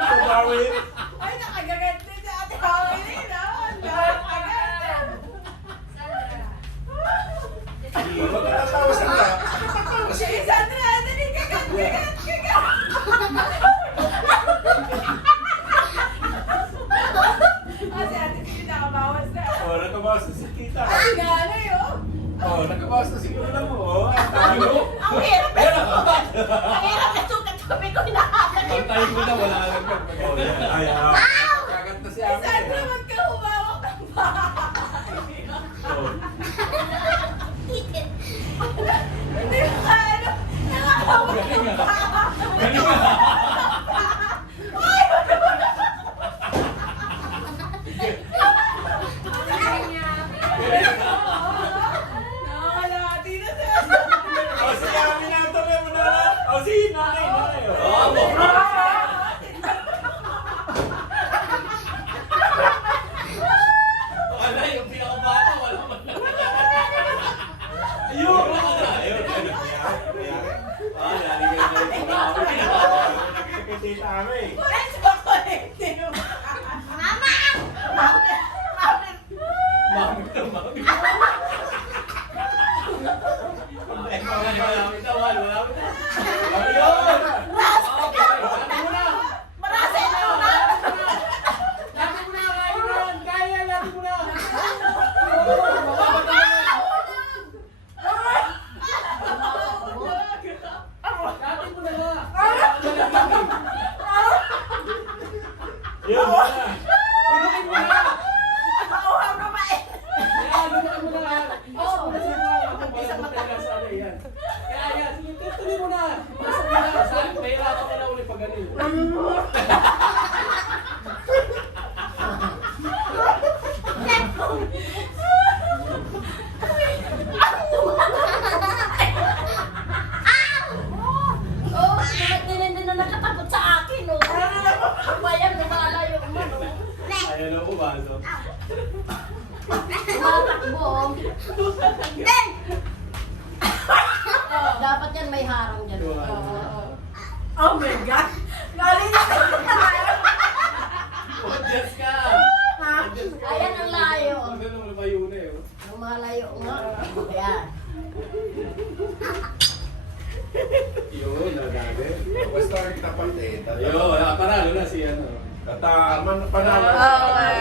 Hawin. Ay, nakagaganti si Ate Hawin, ah. Nakagaganti. Huwag ka natawa sa ka. Si Sandra, dali, kagat. Ah, si Ate Pili nakabawas na. Oh, nakabawas na si tita. Ay, nanay, oh. Oh, nakabawas na si lola mo. Oh, ang tayo. Ang hirap na sukat. Ang hirap na sukat. Sabi ko, hinahatak Ang tayo mo na, wala lang ka. Oh, yan. Ay, kagat na si Si ate. Sandra, wag ka humawak ng bahay. Oh. Hindi mo ka, ano, nakakawak ng bahay. Nakalati na siya. Oh, si Ami na ito. May muna na. Oh, si nanay. Oh, Wala yung pinakabata, wala man lang. ayun. Ayun. Ah, lalagyan na yung Kay tita Ami. Let's go collective. Mama! Mami na, mami. Wala na. Ayun! Dati mo na! Marasay na ako na! Dati mo na! Kaya! Dati mo na! Dati mo na nga! Ayun, wala. Lunukin mo na! Mauhaw na ba eh? Yan, lunukin mo na! Ipasok mo na sa mga ako para matera sa ano yan. Kaya yan, sige, tuloy mo na! Ipasok mo na! Sabi, mahirapan ka na ulit pag ganun. Oh, hindi na nakatakot sa akin, oh. Ang bayan, lumalayo man, oh. Ayan ako, baso. Tumatakbo, oh. Dapat yan may harang dyan. Oh my God! Galing na Adjust ka! Ayan ang layo. Ang ganun, lumayo na eh. Lumalayo nga. Ayan. Yun, nagagay. Basta kita pante. Ayun, panalo na si ano. Panalo. Oh my